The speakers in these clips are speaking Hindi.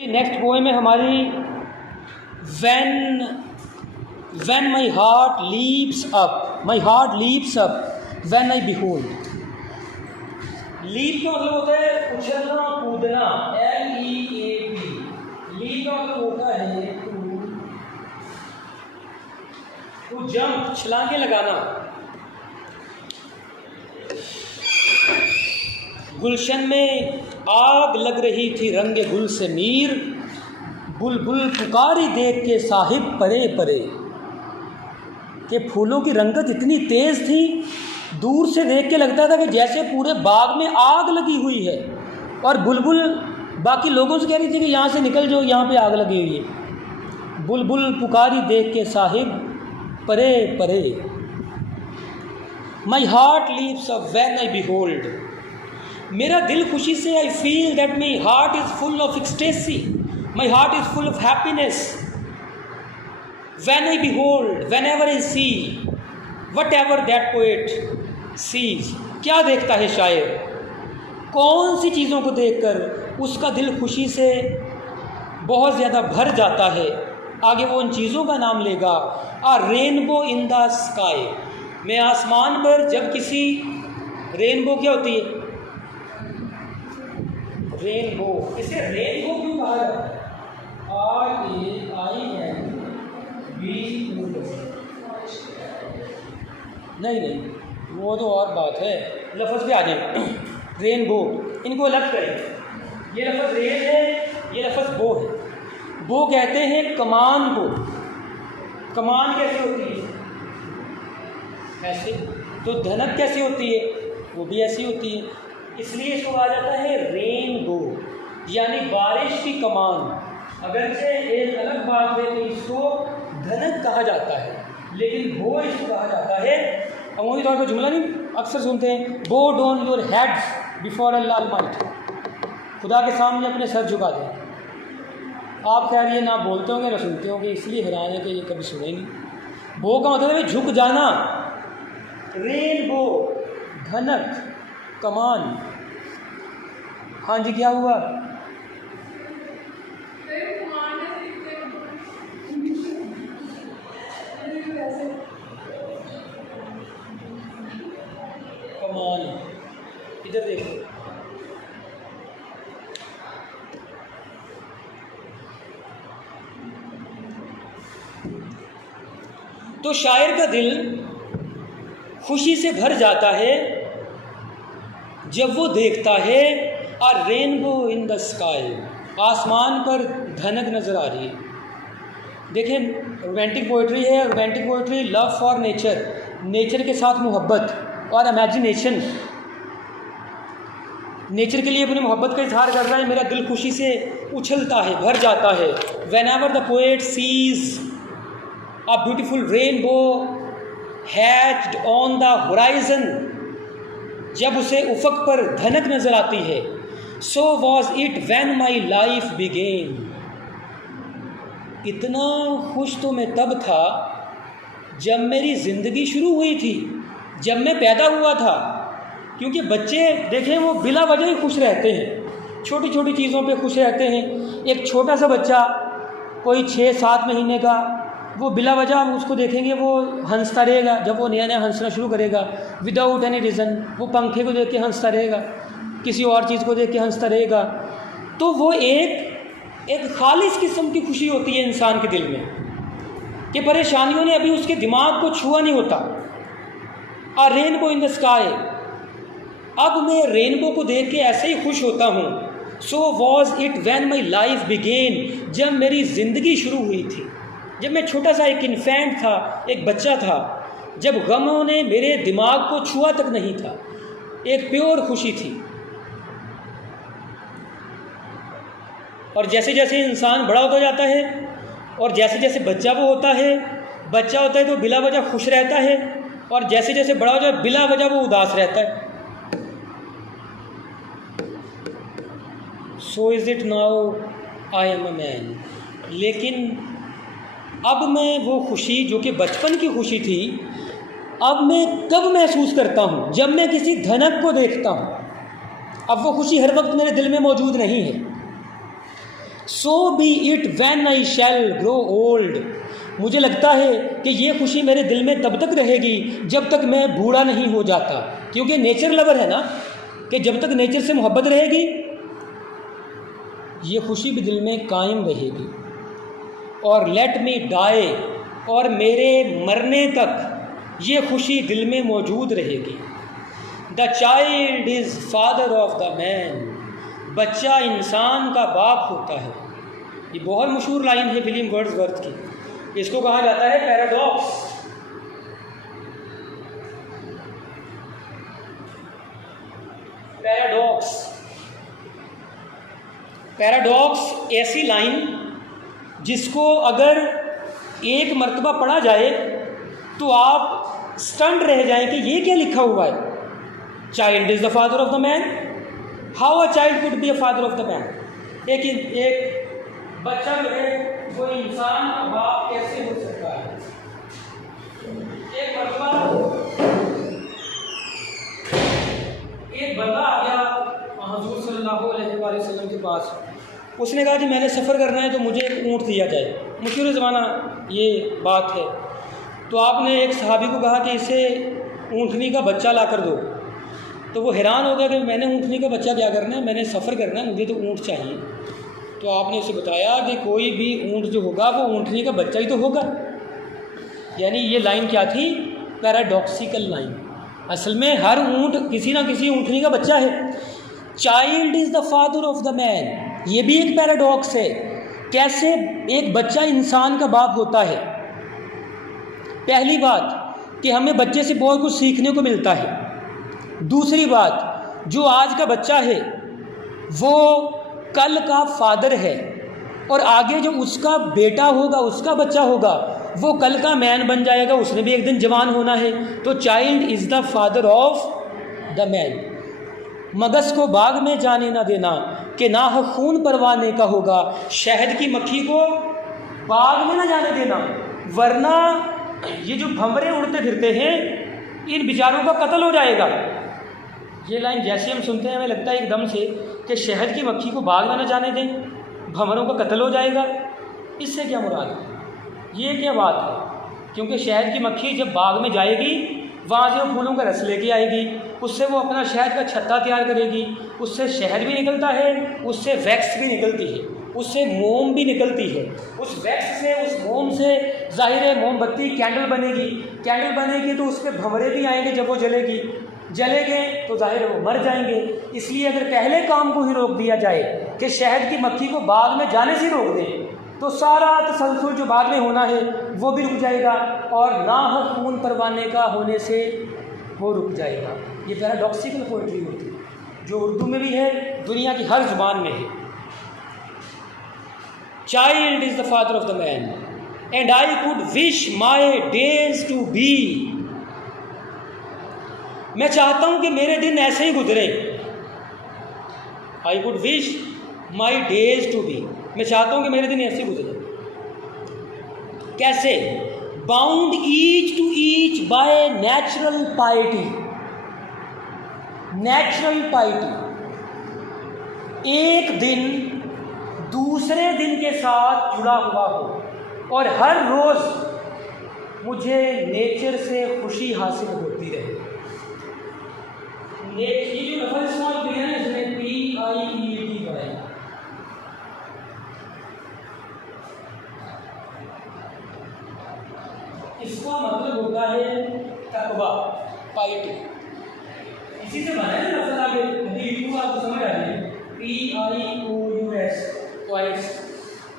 नेक्स्ट पोएम है हमारी when my heart leaps up when I behold. Leap का मतलब होता है उछलना कूदना, LEAP। लीप का मतलब होता है टू जंप, छलांगे लगाना। गुलशन में आग लग रही थी रंगे गुल से मीर, बुलबुल पुकारी देख के साहिब परे परे। कि फूलों की रंगत इतनी तेज़ थी, दूर से देख के लगता था कि जैसे पूरे बाग में आग लगी हुई है। और बुलबुल बाकी लोगों से कह रही थी कि यहाँ से निकल जाओ, यहाँ पे आग लगी हुई है। बुलबुल पुकारी देख के साहिब परे परे। My heart leaps up when I behold. मेरा दिल खुशी से, I feel that my heart is full of ecstasy, my heart is full of happiness. When I behold, whenever I see, whatever that poet sees. क्या देखता है शायर, कौन सी चीज़ों को देखकर उसका दिल खुशी से बहुत ज़्यादा भर जाता है। आगे वो उन चीज़ों का नाम लेगा। आ रेनबो इन द स्काई। मैं आसमान पर जब किसी रेनबो, क्या होती है रेनबो, इसे रेनबो क्यों कहा जाता है? RAINBO। नहीं, वो तो और बात है। लफ्ज़ पे आ जाए। रेनबो, इनको अलग करें। ये लफ्ज़ रेन है, ये लफ्ज़ बो है। बो कहते हैं कमान को। कमान कैसे होती है? ऐसे। तो धनक कैसी होती है? वो भी ऐसी होती है। इसलिए इसको कहा जाता है रेनबो, यानी बारिश की कमान। अगर से एक अलग बात है तो इसको धनक कहा जाता है, लेकिन बो इसको कहा जाता है। अमूमी तौर पर जुमला नहीं अक्सर सुनते हैं, बो down your heads before Allah Almighty. खुदा के सामने अपने सर झुका दें। आप खैर ये ना बोलते होंगे ना सुनते होंगे, इसलिए हैरान है कि ये कभी सुने नहीं। बो का मतलब है झुक जाना। रेनबो, धनक, कमान। हाँ जी, क्या हुआ? कमान, इधर देखो। तो शायर का दिल खुशी से भर जाता है जब वो देखता है आ रेनबो इन द स्काई। आसमान पर धनक नज़र आ रही है। देखें, रोमांटिक पोइट्री है। Romantic poetry love for nature, nature के साथ मोहब्बत और इमेजिनेशन। नेचर के लिए अपनी मोहब्बत का इजहार कर रहा है। मेरा दिल खुशी से उछलता है, भर जाता है। Whenever the poet sees a beautiful rainbow hatched on the horizon, जब उसे उफक पर धनक नज़र आती है। So was it when my life began. इतना खुश तो मैं तब था जब मेरी ज़िंदगी शुरू हुई थी, जब मैं पैदा हुआ था। क्योंकि बच्चे देखें वो बिला वजह ही खुश रहते हैं, छोटी छोटी चीज़ों पे खुश रहते हैं। एक छोटा सा बच्चा कोई 6-7 महीने का, वो बिला वजह हम उसको देखेंगे वो हंसता रहेगा। जब वो नया नया हंसना शुरू करेगा विदाउट एनी रीज़न, वो पंखे को देख के हंसता रहेगा, किसी और चीज़ को देख के हंसता रहेगा। तो वो एक खालिस किस्म की खुशी होती है इंसान के दिल में कि परेशानियों ने अभी उसके दिमाग को छुआ नहीं होता। आ रेनबो इन द स्काई, अब मैं रेनबो को देख के ऐसे ही खुश होता हूँ। So was it when my life began, जब मेरी ज़िंदगी शुरू हुई थी, जब मैं छोटा सा एक इन्फेंट था, एक बच्चा था, जब गमों ने मेरे दिमाग को छुआ तक नहीं था। एक प्योर खुशी थी। और जैसे जैसे इंसान बड़ा होता जाता है और जैसे जैसे बच्चा होता है तो बिला वजह खुश रहता है, और जैसे जैसे बड़ा हो जाए बिला वजह वो उदास रहता है। So is it now I am a man. लेकिन अब मैं वो खुशी जो कि बचपन की खुशी थी, अब मैं कब महसूस करता हूँ? जब मैं किसी धनक को देखता हूँ। अब वो खुशी हर वक्त मेरे दिल में मौजूद नहीं है। So be it when I shall grow old. मुझे लगता है कि ये खुशी मेरे दिल में तब तक रहेगी जब तक मैं बूढ़ा नहीं हो जाता, क्योंकि नेचर लवर है ना, कि जब तक नेचर से मोहब्बत रहेगी ये खुशी भी दिल में कायम रहेगी। और लेट मी डाई, और मेरे मरने तक ये खुशी दिल में मौजूद रहेगी। The child is father of the man, बच्चा इंसान का बाप होता है। ये बहुत मशहूर लाइन है विलियम वर्ड्सवर्थ की। इसको कहा जाता है पैराडॉक्स। पैराडॉक्स, पैराडॉक्स ऐसी लाइन जिसको अगर एक मर्तबा पढ़ा जाए तो आप स्टंट रह जाएं कि ये क्या लिखा हुआ है। Child is the father of the man, how a child could be a father of the man. एक बच्चा जो है वो इंसान का बाप कैसे हो सकता है। एक मर्तबा एक बंदा आ गया हुज़ूर सल्लल्लाहु अलैहि वसल्लम के पास। उसने कहा कि मैंने सफ़र करना है तो मुझे एक ऊँट दिया जाए। मशहूर ज़माना ये बात है। तो आपने एक सहाबी को कहा कि इसे ऊँटनी का बच्चा ला कर दो। तो वो हैरान हो गया कि मैंने ऊँटनी का बच्चा क्या करना है, मैंने सफ़र करना है, मुझे तो ऊँट चाहिए। तो आपने उसे बताया कि कोई भी ऊँट जो होगा वो ऊँटनी का बच्चा ही तो होगा। यानी ये लाइन क्या थी, पैराडॉक्सिकल लाइन। असल में हर ऊँट किसी ना किसी ऊँटनी का बच्चा है। Child is the father of the man, ये भी एक पैराडॉक्स है। कैसे एक बच्चा इंसान का बाप होता है। पहली बात कि हमें बच्चे से बहुत कुछ सीखने को मिलता है। दूसरी बात, जो आज का बच्चा है वो कल का फादर है, और आगे जो उसका बेटा होगा, उसका बच्चा होगा, वो कल का मैन बन जाएगा, उसने भी एक दिन जवान होना है। तो child is the father of the man. मगज़ को बाग में जाने ना देना कि नाह खून परवाने का होगा। शहद की मक्खी को बाग में ना जाने देना, वरना ये जो भंवरे उड़ते फिरते हैं इन बेचारों का कत्ल हो जाएगा। ये लाइन जैसे हम सुनते हैं हमें लगता है एकदम से कि शहद की मक्खी को बाग में ना जाने दें, भंवरों का कत्ल हो जाएगा। इससे क्या मुराद है, ये क्या बात है। क्योंकि शहद की मक्खी जब बाग में जाएगी वहाँ से वो फूलों का रस लेके आएगी, उससे वो अपना शहद का छत्ता तैयार करेगी, उससे शहद भी निकलता है, उससे वैक्स भी निकलती है, उससे मोम भी निकलती है। उस वैक्स से, उस मोम से ज़ाहिर है मोमबत्ती कैंडल बनेगी। कैंडल बनेगी तो उस पर भंवरे भी आएंगे। जब वो जलेगी, जलेंगे तो ज़ाहिर है वो मर जाएंगे। इसलिए अगर पहले काम को ही रोक दिया जाए कि शहद की मक्खी को बाग में जाने से रोक दें, तो सारा तसलसल जो बाद में होना है वो भी रुक जाएगा, और नाह खून परवाने का होने से वो रुक जाएगा। ये पैराडॉक्सिकल पोइट्री होती है जो उर्दू में भी है, दुनिया की हर ज़ुबान में है। Child is the father of the man and I could wish my days to be. मैं चाहता हूँ कि मेरे दिन ऐसे ही गुजरे। I could wish my days to be, मैं चाहता हूँ कि मेरे दिन ऐसे गुजरे। कैसे? Bound each to each by natural piety. Natural piety, एक दिन दूसरे दिन के साथ जुड़ा हुआ हो और हर रोज़ मुझे नेचर से खुशी हासिल होती रहे। ये जो लफ्ज़ इस्तेमाल किया है इसमें PIET है। इसका मतलब होता है तकवा, पाइटी। इसी से बना है लफ्ज़ आगे हिंदी आपको समझ आ जाए, PIOUS, पॉइंट्स।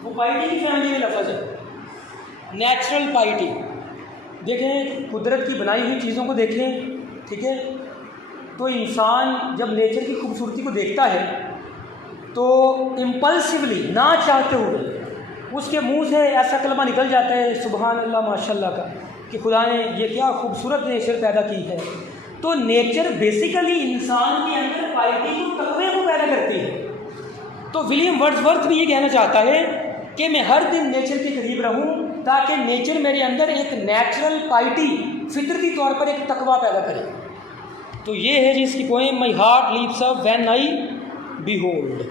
वो पाइटी की फैमिली में लफ्ज़ है। नेचुरल पाइटी, देखें कुदरत की बनाई हुई चीज़ों को देखें, ठीक है। तो इंसान जब नेचर की खूबसूरती को देखता है तो इम्पल्सिवली, ना चाहते हुए उसके मुंह से ऐसा कलमा निकल जाता है सुबहान अल्लाह माशाल्लाह का, कि खुदा ने ये क्या खूबसूरत नेचर पैदा की है। तो नेचर बेसिकली इंसान के अंदर पाइटी को, तकवे को पैदा करती है। तो विलियम वर्ड्सवर्थ भी ये कहना चाहता है कि मैं हर दिन नेचर के करीब रहूं ताकि नेचर मेरे अंदर एक नेचुरल पाइटी, फितरती तौर पर एक तकवा पैदा करे। तो ये है जिसकी poem my heart leaps up when I behold.